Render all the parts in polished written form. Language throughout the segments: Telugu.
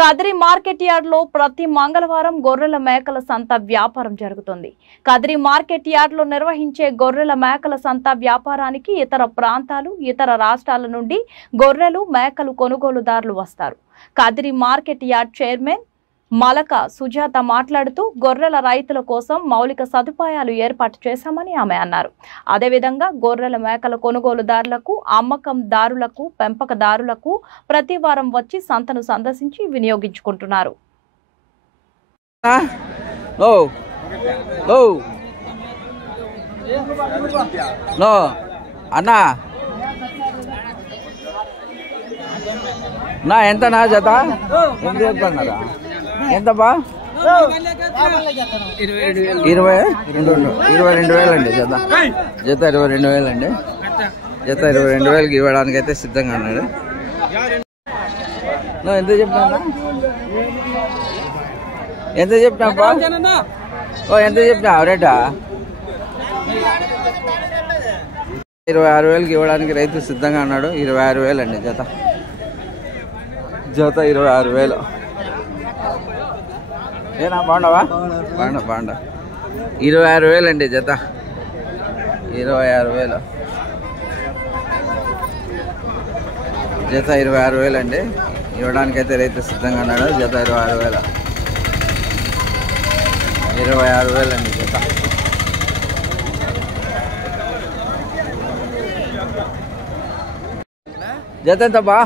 కదిరి మార్కెట్ యార్డ్ లో ప్రతి మంగళవారం గొర్రెల మేకల సంత వ్యాపారం జరుగుతుంది. కదిరి మార్కెట్ యార్డ్ లో నిర్వహించే గొర్రెల మేకల సంత వ్యాపారానికి ఇతర ప్రాంతాలు, ఇతర రాష్ట్రాల నుండి గొర్రెలు, మేకలు కొనుగోలుదారులు వస్తారు. Kadiri market yard chairman Malaka Sujatha మాట్లాడుతూ గొర్రెల రైతుల కోసం మౌలిక సదుపాయాలు ఏర్పాటు చేశామని ఆమె అన్నారు. అదేవిధంగా గొర్రెల మేకల కొనుగోలుదారులకు, అమ్మకందారులకు, పెంపకదారులకు ప్రతి వారం వచ్చి సంతను సందర్శించి వినియోగించుకుంటున్నారు. ఎంత నా జత ఎంతపా 22,000 అండి జత 22,000 అండి జత 22,000కి ఇవ్వడానికి అయితే సిద్ధంగా ఉన్నాడు. ఎంత చెప్పినా ఎంత చెప్పినాపా ఎంత చెప్పినా రేటా 26,000కి ఇవ్వడానికి రైతు సిద్ధంగా ఉన్నాడు. 26,000 అండి జత 26,000. ఏనా బాగుండవా? బాగుండ 26,000 అండి జత 26,000 జత 26,000 అండి ఇవ్వడానికైతే రైతు సిద్ధంగా ఉన్నాడు. జత 26,000 అండి జత. జత ఎంతబ్బా?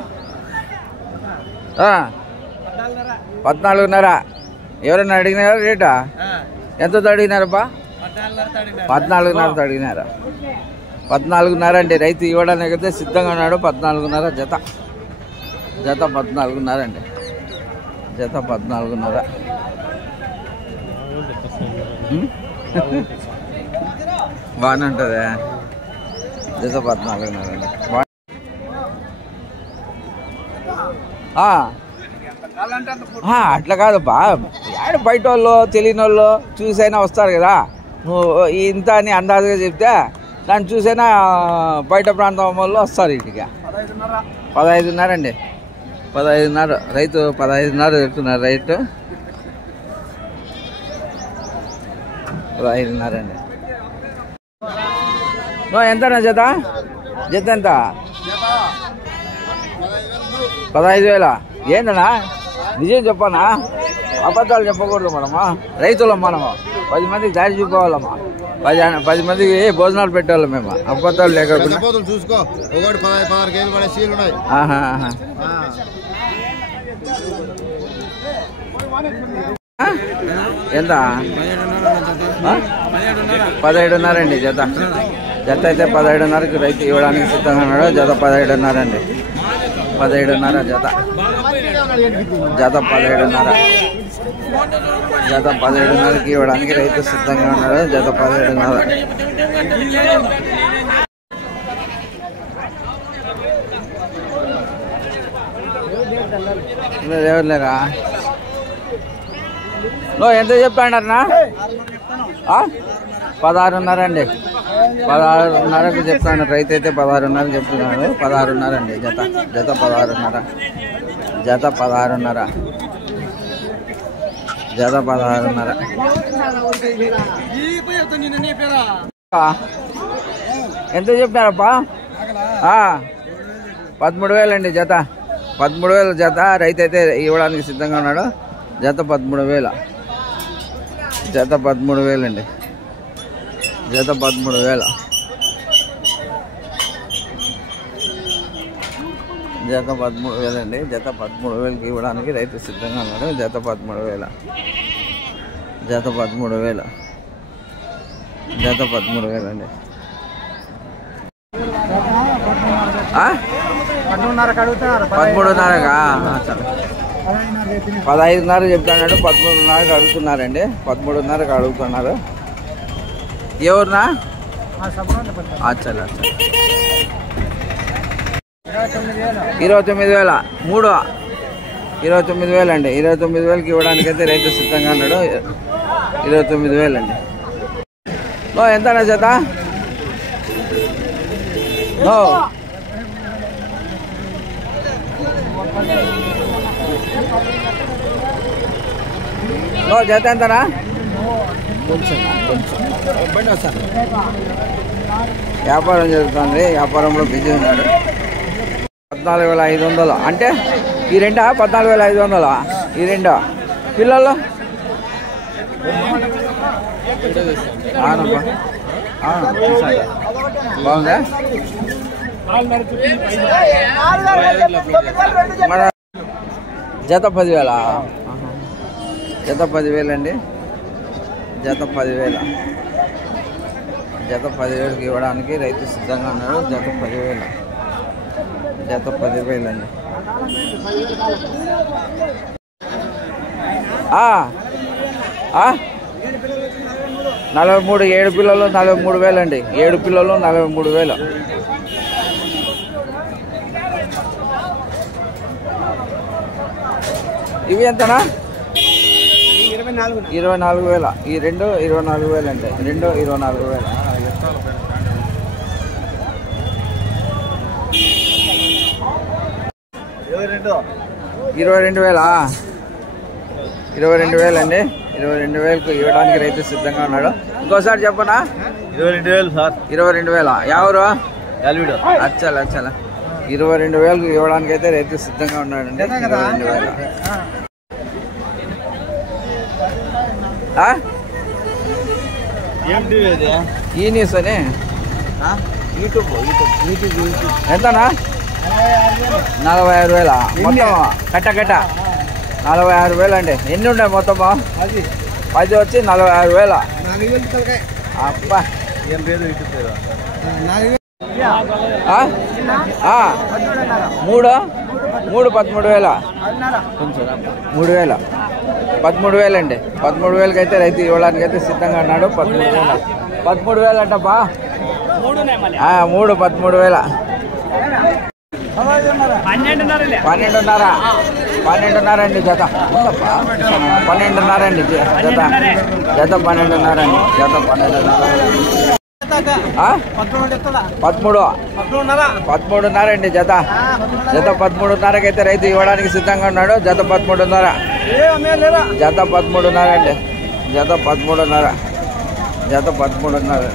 14,500. ఎవరన్నా అడిగినారా రేటా? ఎంతతో అడిగినారబ్బా? 14,500 అడిగినారా? 14,500 అండి రైతు ఇవ్వడానికి అయితే సిద్ధంగా ఉన్నాడు. 14,500 జత 14,500 అండి జత 14,500. బాగానే ఉంటుంది జత 14,500 అండి. అట్లా కాదు బా, బయట వాళ్ళు తెలియని వాళ్ళు చూసైనా వస్తారు కదా. నువ్వు ఇంత అని అందాజుగా చెప్తే దాన్ని చూసైనా బయట ప్రాంతం వాళ్ళు వస్తారు. ఇంటికి 15,500 అండి 15,500 రైతు 15,500 చెప్తున్నారు. రైతు 15,500 అండి. ఎంతనా జత? జత ఎంత? 15,000. ఏందన్నా నిజం చెప్పనా? అబద్ధాలు చెప్పకూడదు మనమా. రైతులం మనము 10 మందికి దారి చూసుకోవాలమ్మా. 10 మందికి భోజనాలు పెట్టాలి మేము. అబద్ధాలు లేకుండా చూసుకో. ఎంత? 17,500 అండి జత జత అయితే 17,500కి రైతు ఇవ్వడానికి సిద్ధంగా ఉన్నాడు. జత 17,500 అండి 17,500 జత 17,500 జత 17,500కి ఇవ్వడానికి రైతు సిద్ధంగా ఉన్నాడు. జత 17,500. ఎవరు లేరా? ఎంత చెప్పాడన్నా? 16,500 అండి 16,500కి చెప్తాను. రైతు అయితే 16,500 చెప్తున్నాడు. 16,500 అండి జత 16,500 జత 16,500 జత 16,500. ఎంత చెప్పినారప్పా? 13,000 అండి జత 13,000 జత రైతు అయితే ఇవ్వడానికి సిద్ధంగా ఉన్నాడు. జత 13,000 జత 13,000 అండి జత 13,000 జత 13,000 అండి జత 13,000కి ఇవ్వడానికి రైతు సిద్ధంగా ఉన్నాడు. జత 13,000 జత 13,000 జత 13,000 అండి. 13,500కా? 15,500 చెప్తున్నాడు. 13,500కి అడుగుతున్నారండి. 13,500కి అడుగుతున్నారు. ఎవరునా? అచ్చా 29,000 3 29,000 అండి 29,000కి ఇవ్వడానికి అయితే రైతు సిద్ధంగా ఉన్నాడు. 29,000 అండి. ఎంతనా జత? No. జత ఎంతనా? కొంచెం బండి వస్తాను. వ్యాపారం జరుగుతుంది, వ్యాపారంలో బిజీ ఉన్నాడు. 14,500 అంటే ఈ రెండా? 14,500 ఈ రెండా? పిల్లలు బాగుందా? మన జత 10,000, జత 10,000 అండి. జత 10,000, జత 10,000కి ఇవ్వడానికి రైతు సిద్ధంగా ఉన్నాడు. జత 10,000, జత 10,000 అండి. 43, 7 పిల్లలు 43,000 అండి. 7 పిల్లలు 43,000. ఇవి ఎంతనా? 24,000. ఈ రెండు 24,000 అంటే రెండు 24,000. 22,000, 22,000 అండి. 22,000కు ఇవ్వడానికి రైతు సిద్ధంగా ఉన్నాడు. ఇంకోసారి చెప్పనా? 22,000 సార్. 22,000. ఎవరు? యాల్విడో. అచ్చల 22,000కు ఇవ్వడానికి అయితే రైతు సిద్ధంగా ఉన్నాడండి. 22,000. ఈ న్యూస్ అని యూట్యూబ్ ఎంతనా? 46,000 మొత్తం కట్ట 46,000 అండి. ఎన్ని ఉన్నాయి మొత్తము? 10 వచ్చి 46,000. అబ్బా 3 13,000. కొంచెం 3,000. 13,000 అండి. 13,000కి అయితే రైతు ఇవ్వడానికి అయితే సిద్ధంగా ఉన్నాడు. 13,000. 13,000 అంటప్పా. 3 13,000. 12,500 అండి జత. 12,500 అండి జత. జత 12,500 అండి. జత 12,500. 13,500 అండి జత. జత 13,500కి అయితే రైతు ఇవ్వడానికి సిద్ధంగా ఉన్నాడు. జత 13,500. జత 13,500 అండి. జత 13,500. జత 13,500.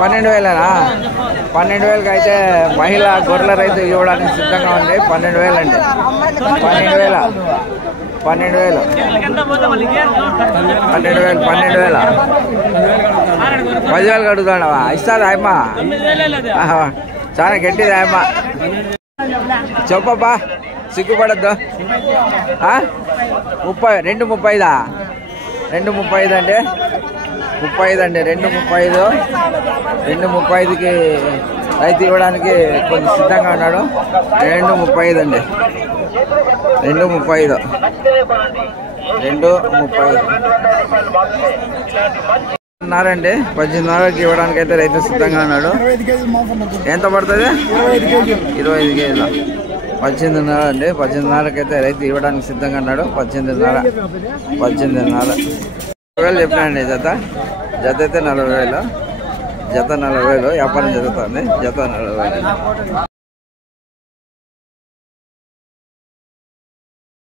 12,000. 12,000కి అయితే మహిళ గొర్రెల రైతు ఇవ్వడానికి సిద్ధంగా ఉంది. 12,000 అండి. 12,000. 12,000. 10,000 అడుగుతాడవా? ఇస్తారా అమ్మ? చాలా గట్టిది అమ్మ. చెప్పబ్బా, సిగ్గుపడద్దు. 2,35. 2,35 అండి. 35 అండి. 2,35. 2,35కి రైతు ఇవ్వడానికి కొంచెం సిద్ధంగా ఉన్నాడు. 2,35 అండి. 2,35. 2,35 ఉన్నారండి. 18,500కి ఇవ్వడానికి అయితే రైతు సిద్ధంగా ఉన్నాడు. ఎంత పడుతుంది? 25 కేజీలు. 18,500 అండి. 18,500కి అయితే రైతు ఇవ్వడానికి సిద్ధంగా ఉన్నాడు. 18,500. 18,500 చెప్పినాండి జత. జత అయితే 40,000. జత 40,000 వ్యాపారం జరుగుతుంది. జత 40,000.